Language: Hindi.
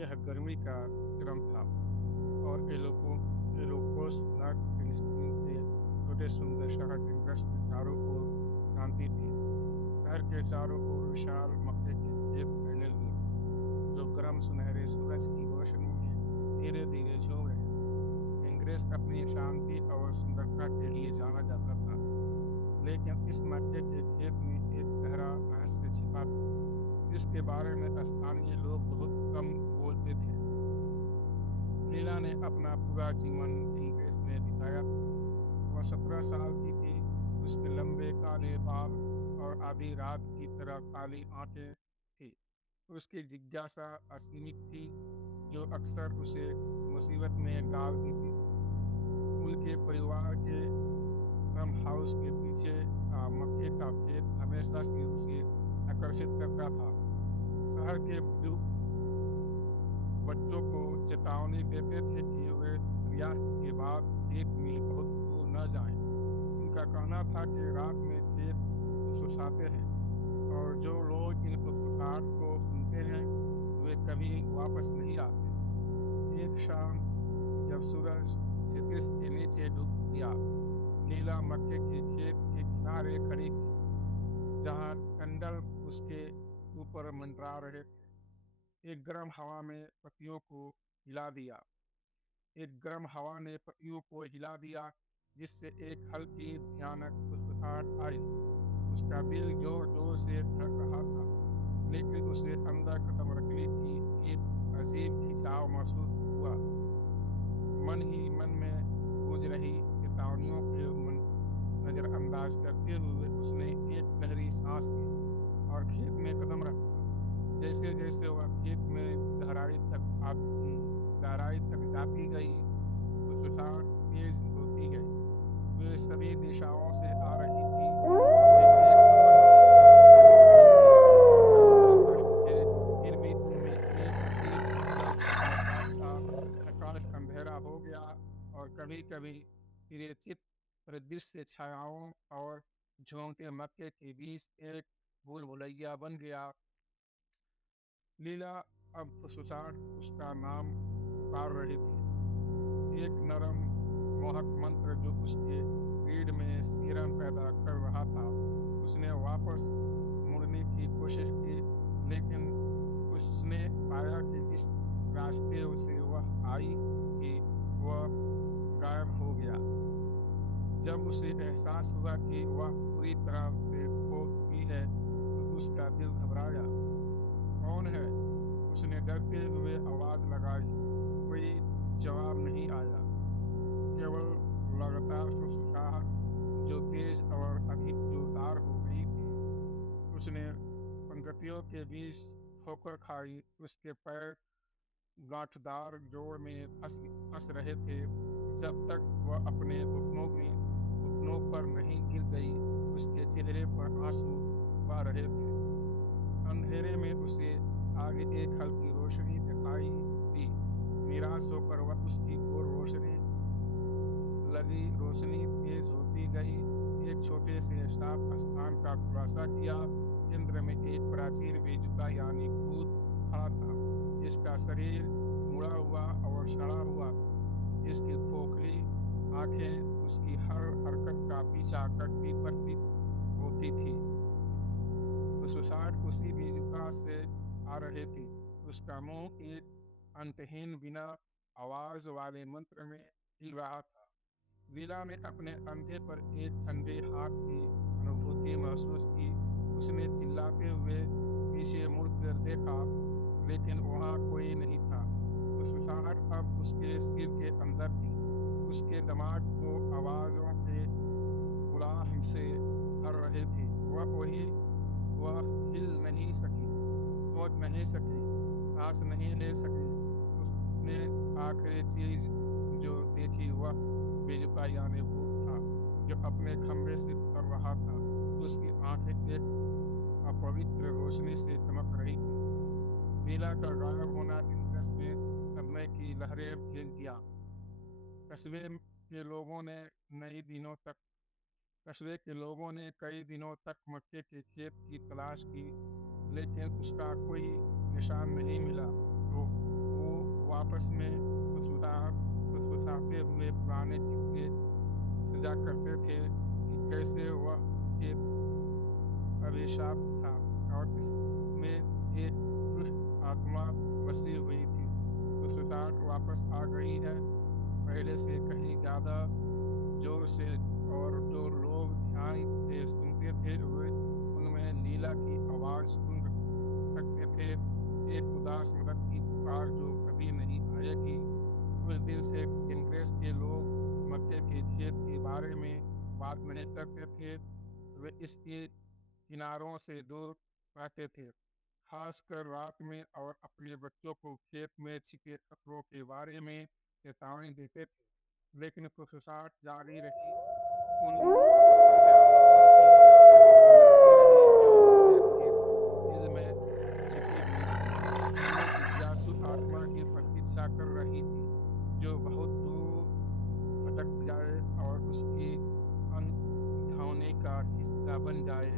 यह गर्मी का क्रम था और एलोकोस नाग फिलिस्तीन के छोटे सुंदर शहर टिग्रस के चारों ओर शांति थी। शहर के चारों ओर विशाल मक्के के खेत फैले हुए थे, जो गर्म सुनहरे सूरज की रोशनी में धीरे धीरे झुक रहे थे। टिग्रिस अपनी शांति और सुंदरता के लिए जाना जाता था, लेकिन इस मक्के के खेत में एक गहरा रहस्य छिपा था, जिसके बारे में स्थानीय लोग बहुत कम बोलते थे। लीला ने अपना पूरा जीवन टिग्रिस में बिताया। वह 17 साल की थी। उसके लंबे काले बाल और आधी रात की तरह काली आंखें थी। उसकी जिज्ञासा असीमित थी, जो अक्सर उसे मुसीबत में डाल देती थी। उनके परिवार के फार्म हाउस के पीछे मक्के का खेत हमेशा से उसे आकर्षित करता था। शहर के बुजुर्ग बच्चों को चेतावनी देते थे कि वे सूर्यास्त के बाद खेत में बहुत दूर न जाएं। उनका कहना था कि रात में खेत फुसफुसाते हैं और जो लोग इन फुसफुसाहट को सुनते हैं वे कभी वापस नहीं आते। एक शाम जब सूरज क्षितिज के नीचे डूब गया, लीला मक्के के खेत के किनारे खड़ी थी, जहाँ कंडल उसके ऊपर मंडरा रहे थे। एक गर्म हवा में पत्तियों को हिला दिया एक गर्म हवा ने पत्तियों को हिला दिया, जिससे एक हल्की भयानक फुसफुसाहट आई। उसका दिल जोर जोर से धड़क रहा था, लेकिन उसे अंदर कदम रखने की एक अजीब खिंचाव महसूस हुआ। मन ही मन में गूंज रही चेतावनियों के नजरअंदाज करते हुए उसने एक गहरी सांस ली और खेत में कदम रखा। जैसे जैसे वह खेत में गहराई तक जाती गई, फुसफुसाहट तेज होती गई। वे सभी दिशाओं से आ रही थी, किसी एक कंपन की तरफ लग रही थी। शब्द स्पष्ट थे, फिर भी उनमें एक अजीब जलता एहसास था। आकाश अंधेरा हो गया और कभी-कभी चित परिदृश्य छायाओं और झोंकते मक्के के बीच एक भूल भुलैया बन गया। लीला अब फुसफुसाहट उसका नाम पुकार रही थी, एक नरम मोहक मंत्र जो उसके रीढ़ में सिहरन पैदा कर रहा था। उसने वापस मुड़ने की कोशिश की, लेकिन उसने पाया कि जिस रास्ते से वह आई थी वह गायब हो गया। जब उसे एहसास हुआ कि वह पूरी तरह से खो चुकी है, तो उसका दिल घबराया। कौन है? उसने डरते हुए आवाज लगाई। कोई जवाब नहीं आया, केवल लगातार फुसफुसाहट जो तेज और अधिक जोरदार हो गई थी। उसने पंक्तियों के बीच ठोकर खाई। उसके पैर गांठदार जोड़ में फंस फंस रहे थे। जब तक वह अपने घुटनों पर नहीं गिर गई, उसके चेहरे पर आंसू बह रहे थे। अंधेरे में उसे आगे एक हल्की रोशनी दिखाई दी। निराश होकर वह उसकी ओर रोशनी लगी। रोशनी तेज होती गई। एक छोटे से साफ स्थान का खुलासा किया। केंद्र में एक प्राचीन बेजुका यानी भूत खड़ा था, जिसका शरीर मुड़ा हुआ और सड़ा हुआ था। जिसकी खोखली आंखें उसकी हर हरकत का पीछा करती प्रतीत होती थी। फुसफुसाहट उसी बेजुका से आ रही थी। उसका मुंह एक अंतहीन बिना आवाज वाले मंत्र में हिल रहा था। लीला ने अपने कंधे पर एक ठंडे हाथ की अनुभूति महसूस की। उसने चिल्लाते हुए पीछे मुड़कर देखा, लेकिन वहां कोई नहीं था। फुसफुसाहट अब उसके सिर के अंदर थी। उसके दिमाग को आवाजों के कोलाहल से भर रहे थे। वह हिल नहीं सकी, सोच नहीं सकी, सांस नहीं ले सकी। उसने आखिरी चीज जो देखी वह बेजुका यानी भूत था, जो अपने खंभे से उतर रहा था। उसकी आंखें एक अपवित्र रोशनी से चमक रही थी। नीला का गायब होना दिलकश में समय की लहरें भेज दिया। कस्बे के लोगों ने कई दिनों तक कस्बे के लोगों ने कई दिनों तक मक्के के खेत की तलाश की, लेकिन उसका कोई निशान नहीं मिला। तो हुए पुराने किस्से सजा करते थे कि कैसे वह खेत अभिशाप था और इसमें एक दुष्ट आत्मा बसी हुई थी। तो सुजान वापस आ गई है, पहले से कहीं ज़्यादा जोर से, और जो लोग ध्यान से सुनते थे वे उनमें लीला की आवाज़ सुन सकते थे, एक उदास मदद की पुकार जो कभी नहीं आएगी। उस दिन से कांग्रेस के लोग मक्के के खेत के बारे में बात नहीं करते थे, वे इसके किनारों से दूर रहते थे, खासकर रात में, और अपने बच्चों को खेत में छिपे खतरों के बारे में चेतावनी देते थे। लेकिन फुसफुसाहट जारी रही, उन दयालुओं की याद ताज़ा होती रही जो खेत के दिल में छिपी हुई थी। उनमें जिज्ञासु आत्मा की प्रतीक्षा कर रही थी, जो बहुत दूर भटक जाए और उसकी अनहोनी का हिस्सा बन जाए।